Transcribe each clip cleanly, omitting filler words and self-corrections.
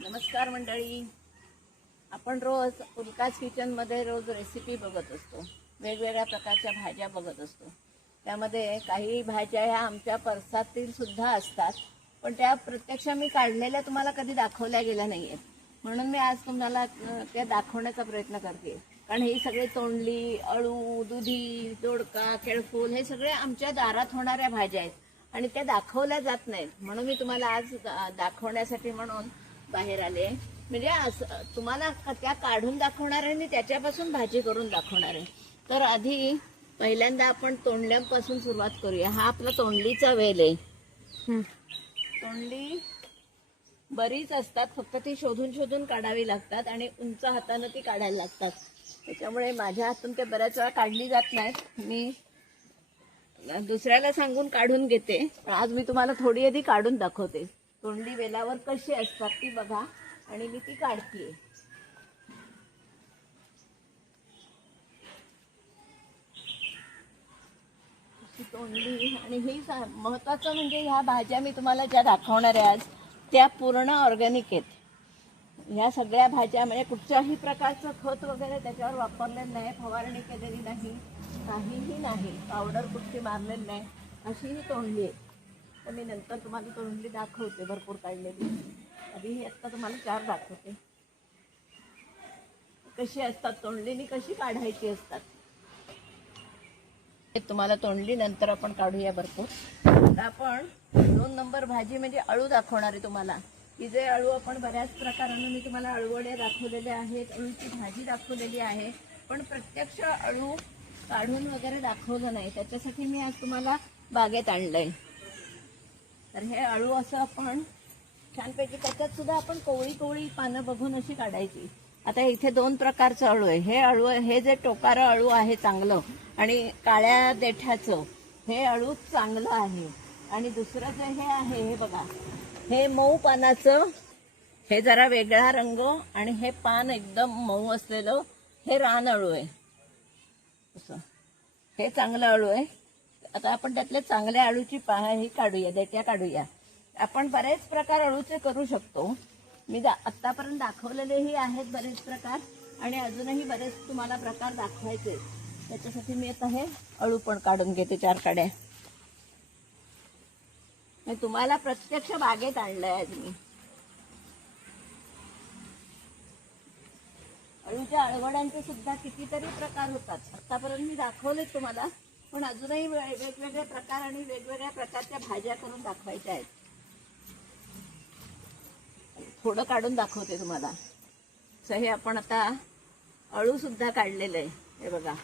नमस्कार मंडळी. आपण रोज उल्कास किचनमध्ये रोज रेसिपी बघत असतो, वेगवेगळ्या प्रकारच्या भाज्या बघत असतो. त्यामध्ये काही भाज्या ह्या आमच्या परसातील सुद्धा असतात, पण त्या प्रत्यक्ष मी काढलेल्या तुम्हाला कधी दाखवल्या गेल्या नाही आहेत. म्हणून मी आज तुम्हाला त्या दाखवण्याचा प्रयत्न करते. कारण ही सगळी तोंडली, अळू, दुधी, दोडका, केळफूल हे सगळे आमच्या दारात होणाऱ्या भाज्या आहेत आणि त्या दाखवल्या जात नाहीत. म्हणून मी तुम्हाला आज दाखवण्यासाठी म्हणून बाहेर आले. म्हणजे तुम्हाला त्या काढून दाखवणार आहे आणि त्याच्यापासून भाजी करून दाखवणार आहे. तर आधी पहिल्यांदा आपण तोंडल्यांपासून सुरुवात करूया. हा आपला तोंडलीचा वेल आहे. तोंडली बरीच असतात, फक्त ती शोधून शोधून काढावी लागतात आणि उंच हातानं ती काढायला लागतात. त्याच्यामुळे माझ्या हातून ते बऱ्याच वेळा काढली जात नाहीत. मी दुसऱ्याला सांगून काढून घेते, पण आज मी तुम्हाला थोडी आधी काढून दाखवते. तोंडली वेलावर कशी असतात ती बघा आणि मी ती काढतीये. तोंडली आणि ही महत्वाचं म्हणजे ह्या भाज्या मी तुम्हाला ज्या दाखवणार आहे आज त्या पूर्ण ऑर्गॅनिक आहेत. ह्या सगळ्या भाज्या म्हणजे कुठच्याही प्रकारचं खत वगैरे त्याच्यावर वापरलेलं नाही, फवारणी केलेली नाही, काहीही नाही, पावडर कुठची मारलेली नाही, अशी ही तोंडली आहे. तर मी नंतर तुम्हाला तोंडली दाखवते भरपूर काढलेली. आधी ही आत्ता तुम्हाला 4 दाखवते कशी असतात तोंडलीनी, कशी काढायची असतात. तुम्हाला तोंडली नंतर आपण काढूया भरपूर. आता आपण 2 नंबर भाजी म्हणजे अळू दाखवणार आहे तुम्हाला. की जे अळू आपण बऱ्याच प्रकाराने मी तुम्हाला अळूवडे दाखवलेले आहेत, अळूची भाजी दाखवलेली आहे, पण प्रत्यक्ष अळू काढून वगैरे दाखवलं नाही. त्याच्यासाठी मी आज तुम्हाला बागेत आणलंय. तर हे अळू असं आपण छानपैकी त्याच्यात सुद्धा आपण कोवळी कोवळी पानं बघून अशी काढायची. आता इथे 2 प्रकारचं अळू आहे. हे अळू, हे जे टोकारं अळू आहे चांगलं आणि काळ्या देठ्याचं हे अळू चांगलं आहे. आणि दुसरं जे हे आहे हे बघा, हे मऊ पानाचं, हे जरा वेगळा रंग आणि हे पान एकदम मऊ असलेलं हे रान अळू आहे. असं हे चांगलं अळू आहे. आता आपण त्यातल्या चांगल्या अळूची ही काढूया, देठ्या काढूया. आपण बरेच प्रकार अळूचे करू शकतो. मी आत्तापर्यंत दाखवलेलेही आहेत बरेच प्रकार आणि अजूनही बरेच तुम्हाला प्रकार दाखवायचे. त्याच्यासाठी मी आता हे अळू पण काढून घेते 4 काड्या. मी तुम्हाला प्रत्यक्ष बागेत आणलंय आज मी. अळूच्या अळवड्यांचे सुद्धा कितीतरी प्रकार होतात. आतापर्यंत मी दाखवले तुम्हाला, पण अजूनही वेगवेगळे प्रकार आणि वेगवेगळ्या प्रकारच्या भाज्या करून दाखवायच्या आहेत. थोडं काढून दाखवते तुम्हाला. हे आपण आता अळू सुद्धा काढलेलं आहे. हे बघा,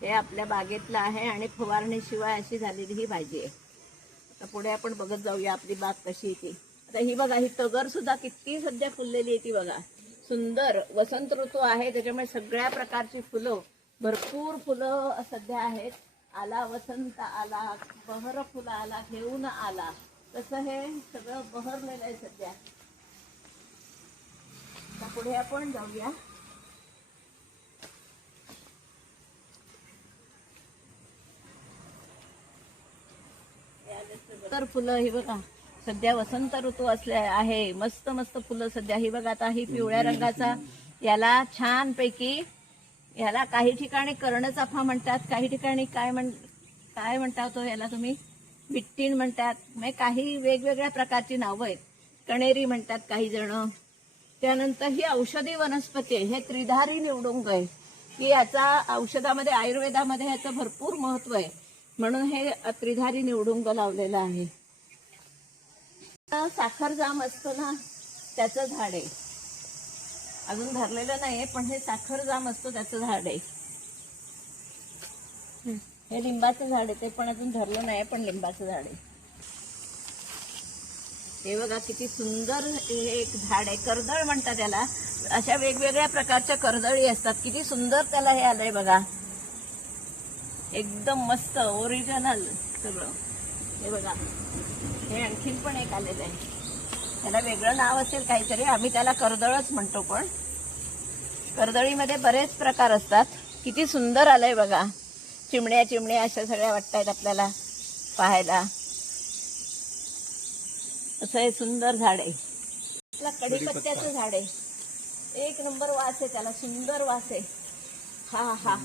हे आपल्या बागेतलं आहे आणि फवारणीशिवाय अशी झालेली ही भाजी आहे. आता पुढे आपण बघत जाऊया आपली बाग कशी आहे ती. आता ही बघा, ही तगर सुद्धा किती सध्या फुललेली आहे ती बघा. सुंदर वसंत ऋतू आहे, त्याच्यामुळे सगळ्या प्रकारची फुलं, भरपूर फुलं सध्या आहेत. आला वसंत आला, बहर फुलं आला, घेऊन आला, तसं हे सगळं बहरलेलं आहे सध्या. आता पुढे आपण जाऊया. तर फुलं ही बघा, सध्या वसंत ऋतू असले आहे, मस्त मस्त फुलं सध्या. ही बघा, आता ही पिवळ्या रंगाचा, याला छानपैकी, याला काही ठिकाणी कर्णचाफा म्हणतात, काही ठिकाणी काय म्हणता तो याला तुम्ही बिट्टीण म्हणतात. म्हणजे काही वेगवेगळ्या प्रकारची नावं आहेत. कणेरी म्हणतात काही जण. त्यानंतर ही औषधी वनस्पती आहे. हे त्रिधारी निवडुंग आहे, की याचा औषधामध्ये, आयुर्वेदामध्ये ह्याचं भरपूर महत्व आहे, म्हणून हे त्रिधारी निवडुंग लावलेलं आहे. साखर जाम असतं ना, त्याचं झाड आहे. अजून धरलेलं नाहीये, पण हे साखर जाम असतो त्याचं झाड आहे. हे लिंबाचं झाड आहे, ते पण अजून धरलं नाही, पण लिंबाचं झाड आहे. हे बघा किती सुंदर हे एक झाड आहे. कर्दळ म्हणतात त्याला. अशा वेगवेगळ्या प्रकारच्या कर्दळी असतात. किती सुंदर त्याला हे आलंय बघा, एकदम मस्त ओरिजिनल सगळं. हे बघा, हे आणखीन पण एक आलेलं आहे. त्याला वेगळं नाव असेल काहीतरी, आम्ही त्याला कर्दळच म्हणतो. पण कर्दळीमध्ये बरेच प्रकार असतात. किती सुंदर आलंय बघा. चिमण्या चिमण्या अशा सगळ्या वाटतायत आपल्याला पाहायला. असं हे सुंदर झाड आहे. साईडला कढीपत्त्याचं झाड आहे. एक नंबर वास आहे त्याला, सुंदर वास आहे. हा हा,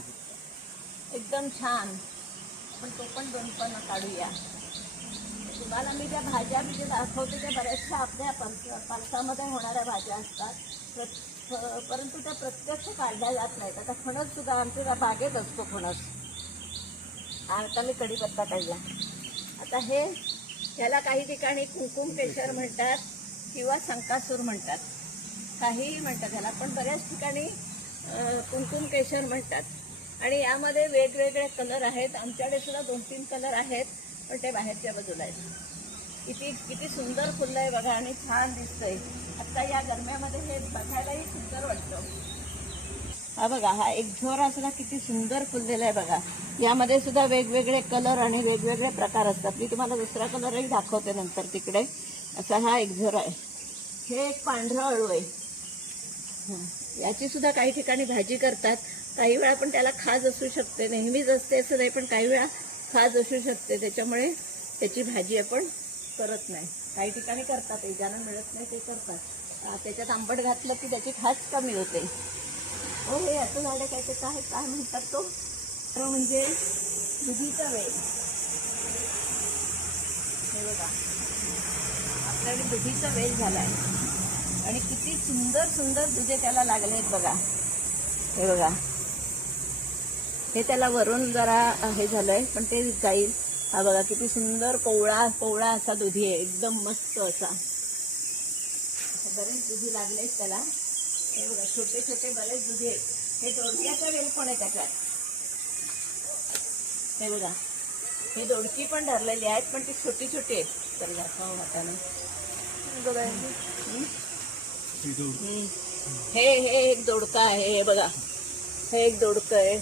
एकदम छान. आपण तो पण 2 पण काढूया. तुम्हाला मी ज्या भाज्या म्हणजे दाखवते त्या बऱ्याचशा आपल्या पावसामध्ये होणाऱ्या भाज्या असतात, परंतु त्या प्रत्यक्ष काढल्या जात नाहीत. आता फणस सुद्धा आमच्या बागेत असतो फणस. आता मी कढीपत्ता काढला. आता हे याला काही ठिकाणी कुंकुम केशर म्हणतात किंवा संकासूर म्हणतात, काहीही म्हणतात त्याला, पण बऱ्याच ठिकाणी कुंकुम केशर म्हणतात. आणि यामध्ये वेगवेगळे कलर आहेत. आमच्याकडे सुद्धा 2-3 कलर आहेत, पण ते बाहेरच्या बाजूला आहेत. किती सुंदर फुललं आहे बघा, आणि छान दिसतंय. आता या गरम्यामध्ये हे बघायलाही सुंदर वाटतं. हा बघा, हा एक झोरा सुद्धा किती सुंदर फुललेला आहे बघा. यामध्ये सुद्धा वेगवेगळे कलर आणि वेगवेगळे प्रकार असतात. मी तुम्हाला दुसरा कलरही दाखवते नंतर तिकडे. असा हा एक झोरा आहे. हे एक पांढरं अळू आहे. याची सुद्धा काही ठिकाणी भाजी करतात. काही वेळा पण त्याला खाज असू शकते, नेहमीच असते असं नाही, पण काही वेळा खाज असू शकते, त्याच्यामुळे त्याची भाजी आपण करत नाही. काही ठिकाणी करतात, ज्यांना मिळत नाही ते करतात. त्याच्यात आंबट घातलं की त्याची खाज कमी होते. हो, हे असं झालं काय, ते काय म्हणतात तो, म्हणजे दुधीचा वेल. हे बघा, आपल्याकडे दुधीचा वेल झालाय आणि किती सुंदर सुंदर दुधे त्याला लागलेत बघा. हे बघा, हे त्याला वरून जरा हे झालंय, पण ते जाईल. हा बघा, किती सुंदर कोवळा असा दुधी आहे, एकदम मस्त असा. बरेच दुधी लागलेत त्याला. हे बघा, छोटे छोटे बरेच दुधी आहेत. हे दोडक्याचा वेल पण आहे त्याच्यात. हे बघा, हे दोडकी पण धरलेली आहेत, पण ती छोटी छोटी आहेत. तर दाखवा हाताने बघा. हे एक दोडका आहे. हे बघा, हे एक दोडकं आहे.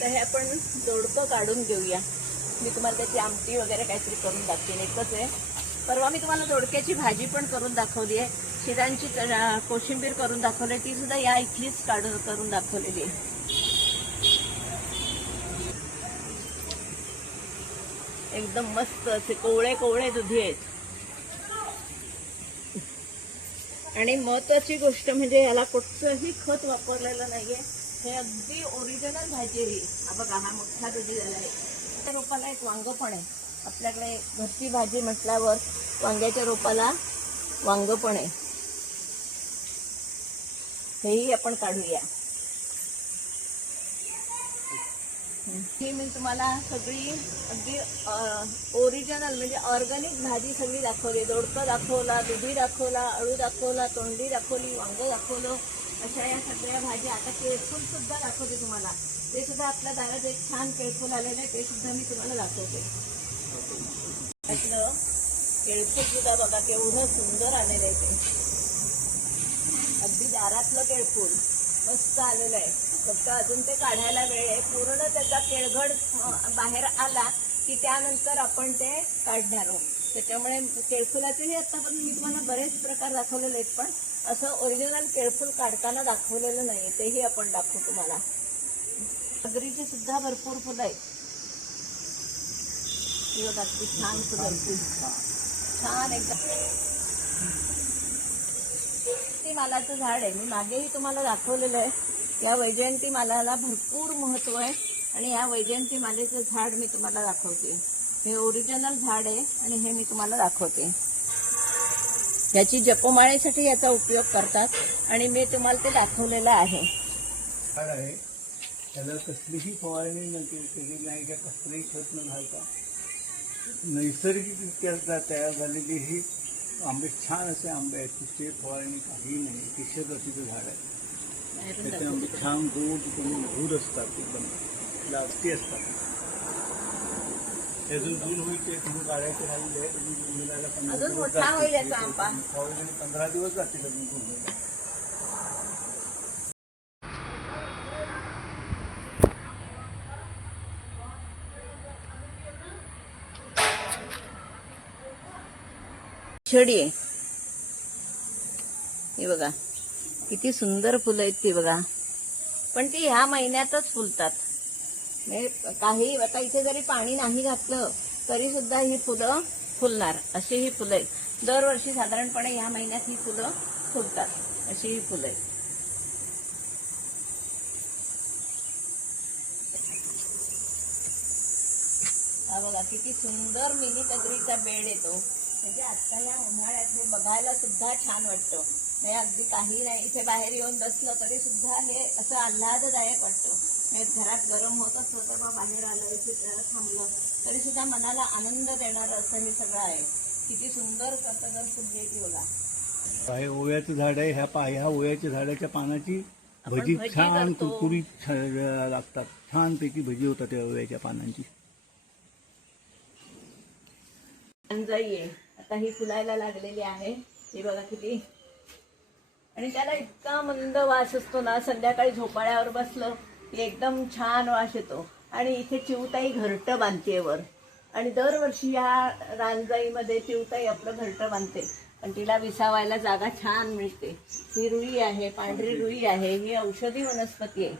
तर हे आपण दोडकं काढून घेऊया. मी तुम्हाला त्याची आमटी वगैरे काहीतरी करून दाखवेन. एकच आहे. परवा मी तुम्हाला दोडक्याची भाजी पण करून दाखवली आहे. शिरांची कोशिंबीर करून दाखवली, ती सुद्धा या इथलीच करून दाखवलेली आहे. एकदम मस्त असे कोवळे दुधी आहेत. आणि महत्वाची गोष्ट म्हणजे याला कुठचंही खत वापरलेलं नाहीये. हे अगदी ओरिजिनल भाजी आहे. हा बघा, हा मोठा दुधी झाला आहे. त्या रोपाला एक वांग पण आहे. आपल्याकडे घरची भाजी म्हटल्यावर वांग्याच्या रोपाला वांग पण आहे. हेही आपण काढूया. ही मी तुम्हाला सगळी अगदी ओरिजिनल म्हणजे ऑर्गॅनिक भाजी सगळी दाखवली. दोडकं दाखवला, दुधी दाखवला, अळू दाखवला, तोंडली दाखवली, वांग दाखवलं. अशा या सगळ्या भाज्या. आता केळफूल सुद्धा दाखवते तुम्हाला. ते सुद्धा आपल्या दारात एक छान केळफूल आलेलं आहे, ते सुद्धा मी तुम्हाला दाखवते. असलं केळफूल सुद्धा बघा केवढं सुंदर आलेलं आहे. ते अगदी दारातलं केळफूल मस्त आलेलं आहे. फक्त अजून ते काढायला वेळ आहे. पूर्ण त्याचा केळघड बाहेर आला की त्यानंतर आपण ते काढणार आहोत. त्याच्यामुळे केळफुलाचेही आतापर्यंत मी तुम्हाला बरेच प्रकार दाखवलेले आहेत, पण असं ओरिजिनल केळफूल काढताना दाखवलेलं नाही. तेही आपण दाखवू तुम्हाला. मगरीची सुद्धा भरपूर फुलं आहेत. ही बघा किती छान फुलं, छान एकदम. ती मालाचं झाड आहे. मी मागेही तुम्हाला दाखवलेलं आहे. या वैजयंती मालाला भरपूर महत्व आहे आणि या वैजयंती मालेचं झाड मी तुम्हाला दाखवते. हे ओरिजिनल झाड आहे आणि हे मी तुम्हाला दाखवते. याची जपमाळेसाठी याचा उपयोग करतात आणि मी तुम्हाला ते दाखवलेलं आहे. त्याला कसलीही फवारणी केली नाही, का कसलंही खत न घालता नैसर्गिकरित्या तयार झालेली ही आंबे, छान असे आंबे आहेत. कुठे फवारणी काही नाही. किशोर जातीचं झाड आहे. त्याचे आंबे छान गोड मधुर असतात, एकदम लास्टी असतात. हे जो जून होईल ते तुम्ही काढायचे राहिले. मिळायला 15 दिवस जातील अजून जून होईल. छडी आहे. हे बघा किती सुंदर फुलं आहेत ती बघा. पण ती ह्या महिन्यातच फुलतात. काही आता इथे जरी पाणी नाही घातलं तरी सुद्धा ही फुलं फुलणार, अशी ही फुलं आहेत. दरवर्षी साधारणपणे या महिन्यात ही फुलं फुलतात, अशी ही फुलं आहेत. हा बघा किती सुंदर मिनी तगरीचा बेड येतो. म्हणजे आता या उन्हाळ्यात हे बघायला सुद्धा छान वाटतं. म्हणजे अगदी काही नाही, इथे बाहेर येऊन बसलं तरी सुद्धा हे असं आल्हाददायक वाटतं. म्हणजे घरात गरम होत असलं तर बाहेर आलं, इथे जरा थांबलं तरी सुद्धा मनाला आनंद देणारं असं हे सगळं आहे. किती सुंदर तगर फुलली ती बघा. हे ओव्याचं झाड आहे. ह्या ओव्याच्या झाडाच्या पानाची भजी भजी छान करतो. कुरकुरीत लागतात. छानपैकी भजी होतात त्या ओव्याच्या पानांची. अंजाई आहे, आता ही फुलायला लागलेली आहे. ही बघा किती, आणि त्याला इतका मंद वास असतो ना, संध्याकाळी झोपाळ्यावर बसलं की एकदम छान वास येतो. आणि इथे चिवताई घरटं बांधते वर, आणि दरवर्षी या रांजाईमध्ये चिवताई आपलं घरटं बांधते, पण तिला विसावायला जागा छान मिळते. ही रुई आहे, पांढरी रुई आहे, ही औषधी वनस्पती आहे.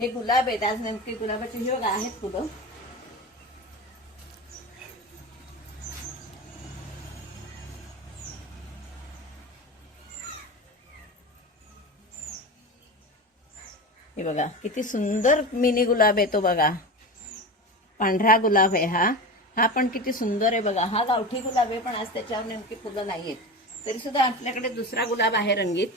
हे गुलाब आहेत, आज नेमकी गुलाबाची ही बघा आहेत फुलं. हे बघा किती सुंदर मिनी गुलाब आहे तो बघा. पांढरा गुलाब आहे हा पण किती सुंदर आहे बघा. हा गावठी गुलाब आहे, पण आज त्याच्यावर नेमकी फुलं नाहीयेत. तरी सुद्धा आपल्याकडे दुसरा गुलाब आहे रंगीत.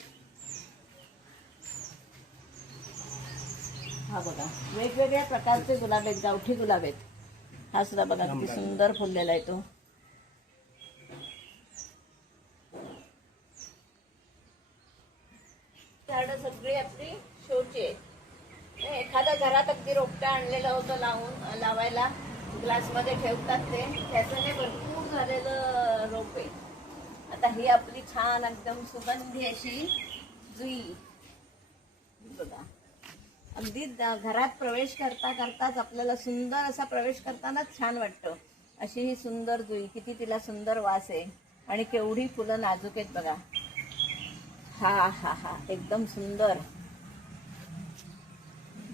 हा बघा वेगवेगळ्या प्रकारचे गुलाब आहेत, गावठी गुलाब आहेत. हा सुद्धा बघा किती सुंदर फुललेला आहे तो. झाडं सगळी आपली शोची आहेत. एखाद्या घरात अगदी रोपटं आणलेलं होतं लावायला, ग्लासमध्ये ठेवतात ते, त्याचं हे भरपूर झालेलं रोप आहे. आता ही आपली छान एकदम सुगंधी अशी जुई बघा. अगदी घरात प्रवेश करताच आपल्याला सुंदर असा प्रवेश करतानाच छान वाटतं. अशी ही सुंदर जुई, किती तिला सुंदर वास आहे आणि केवढी फुलं नाजूक आहेत बघा. हा हा हा एकदम सुंदर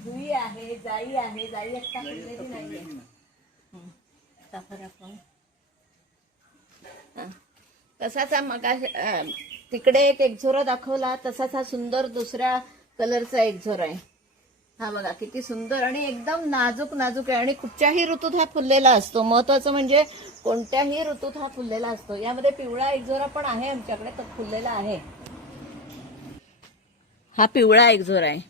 जुई आहे, जाई आहे. जाई आता फुललेली नाहीये. तसाच मगा तिकडे एक एक्झोरा दाखवला, तसाच हा सुंदर दुसऱ्या कलरचा एक्झोरा आहे. हा बघा किती सुंदर आणि एकदम नाजूक नाजूक आहे. आणि कुठच्याही ऋतूत हा फुललेला असतो. महत्वाचं म्हणजे कोणत्याही ऋतूत हा फुललेला असतो. यामध्ये पिवळा एक्झोरा पण आहे आमच्याकडे, तो फुललेला आहे. हा पिवळा एक्झोरा आहे.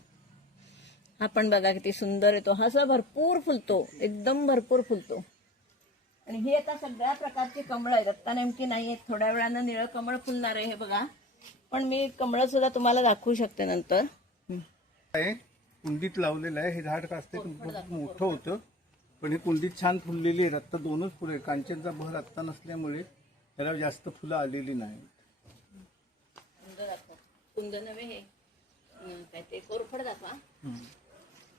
हा पण बघा किती सुंदर येतो. हा सगळं भरपूर फुलतो, एकदम भरपूर फुलतो. आणि ही आता सगळ्या प्रकारची कमळं आहेत. आता नेमकी नाही आहेत, थोड्या वेळानं निळं कमळ फुलणार आहे हे बघा. पण मी कमळं सुद्धा तुम्हाला दाखवू शकते नंतर. कुंडीत लावलेलं आहे. हे झाड असते मोठं होतं, पण हे कुंडीत छान फुललेली आहेत. आत्ता 2च फुलं आहेत. कांचनचा बहर आत्ता नसल्यामुळे त्याला जास्त फुलं आलेली नाही. कुंद नव्हे हे काय ते कोरफड दाखवा.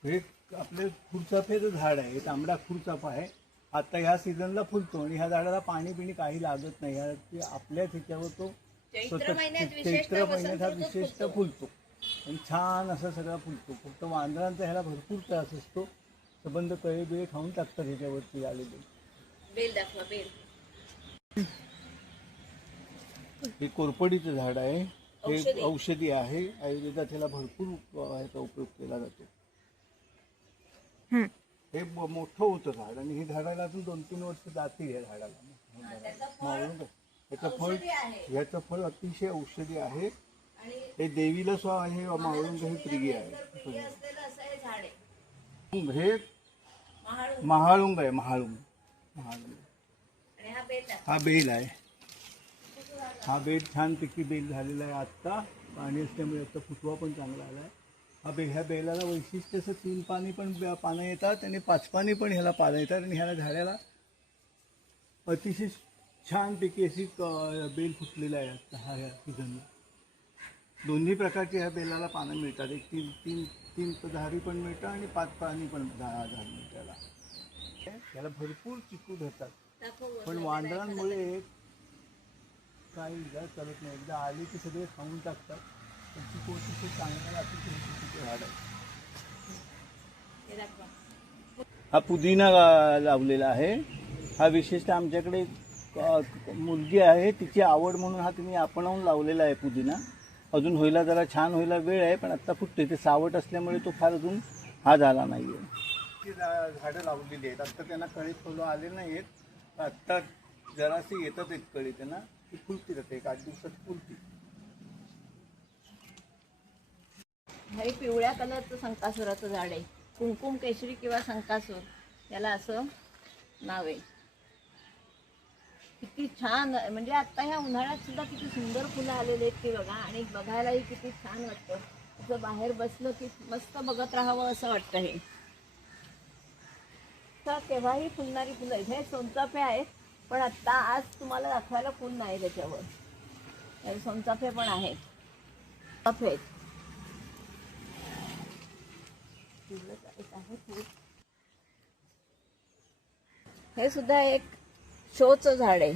हे आपले फुलचाफ्याचं झाड आहे. हे तांबडा फुलचाफा आहे. आता ह्या सीझनला फुलतो आणि ह्या झाडाला पाणी बिणी काही लागत नाही. आपल्याच ह्याच्यावर तो चैत्र महिन्यात हा विशेषतः फुलतो आणि छान असा सगळा फुलतो. फक्त वांदरांचा ह्याला भरपूर त्रास असतो. सबंध कळे बिळे खाऊन टाकतात ह्याच्यावरती आलेले. बेल दाखवा बेल. हे कोरपडीचं झाड आहे. हे औषधी आहे. आयुर्वेदात ह्याला भरपूर ह्याचा उपयोग केला जातो. हे मोठं होतं झाड आणि हे झाडाला अजून 2-3 वर्ष जातील. या झाडाला ह्याचं फळ अतिशय औषधी आहे. हे देवीला हे मावळुंग हे प्रिय आहे. हे महाळुंग आहे. महाळुंग हा बेल आहे. हा बेल छानपैकी बेल झालेला आहे. आत्ता पाणी असल्यामुळे आता फुटवा पण चांगला आला आहे. ह्या बेलाला वैशिष्ट्य असं 3 पाणी पण पानं येतात आणि 5 पाणी पण ह्याला पानं येतात. आणि ह्याला झाडाला अतिशय छानपैकी अशी बेल फुटलेला आहे आता ह्या सीझनला. दोन्ही प्रकारचे ह्या बेलाला पानं मिळतात. एक 3 धारी पण मिळतं आणि 5 पाणी पण झाड मिळतात. त्याला भरपूर चिकू धरतात, पण वांदरांमुळे काही इलाज चालत नाही. एकदा आली की सगळे खाऊन टाकतात. चिकू खूप चांगला अतिशय झाड आहे. हा पुदिना लावलेला आहे. हा विशेषतः आमच्याकडे मुलगी आहे, तिची आवड म्हणून हा तिने आपणावून लावलेला आहे पुदिना. अजून व्हायला जरा छान व्हायला वेळ आहे, पण आत्ता फुटते. ते सावट असल्यामुळे तो फार अजून हा झाला नाही आहे. झाडं लावलेली आहेत, आत्ता त्यांना कळी फुलं आले नाही आहेत. आत्ता जराशी येतात एक कळी त्यांना, ती फुलती जाते, 1-8 दिवसात फुलती. हे पिवळ्या कलरचं संकासुराचं झाड आहे, कुंकुम केशरी किंवा संकासूर याला असं नाव आहे. किती छान, म्हणजे आता ह्या उन्हाळ्यात सुद्धा किती सुंदर फुलं आलेली आहेत ती बघा. आणि बघायलाही किती छान वाटतं. असं बाहेर बसलं की मस्त बघत राहावं असं वाटतं. हे तर केव्हाही फुलणारी फुलं आहेत. हे सोनचाफे आहेत, पण आत्ता आज तुम्हाला दाखवायला फुल नाही त्याच्यावर. हे सोनचाफे पण आहेत, चाफे आहेत. हे सुद्धा एक शोचं झाड आहे.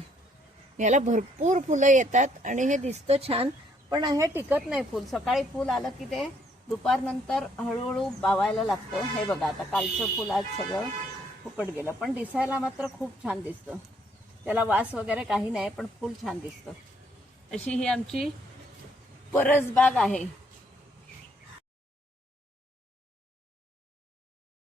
याला भरपूर फुलं येतात आणि हे दिसतं छान, पण हे टिकत नाही फुल. सकाळी फुल आलं की ते दुपारनंतर हळूहळू बावायला लागतं. हे बघा, आता कालचं फुल आज सगळं फुकट गेलं, पण दिसायला मात्र खूप छान दिसतं. त्याला वास वगैरे काही नाही, पण फुल छान दिसतं. अशी ही आमची परसबाग आहे.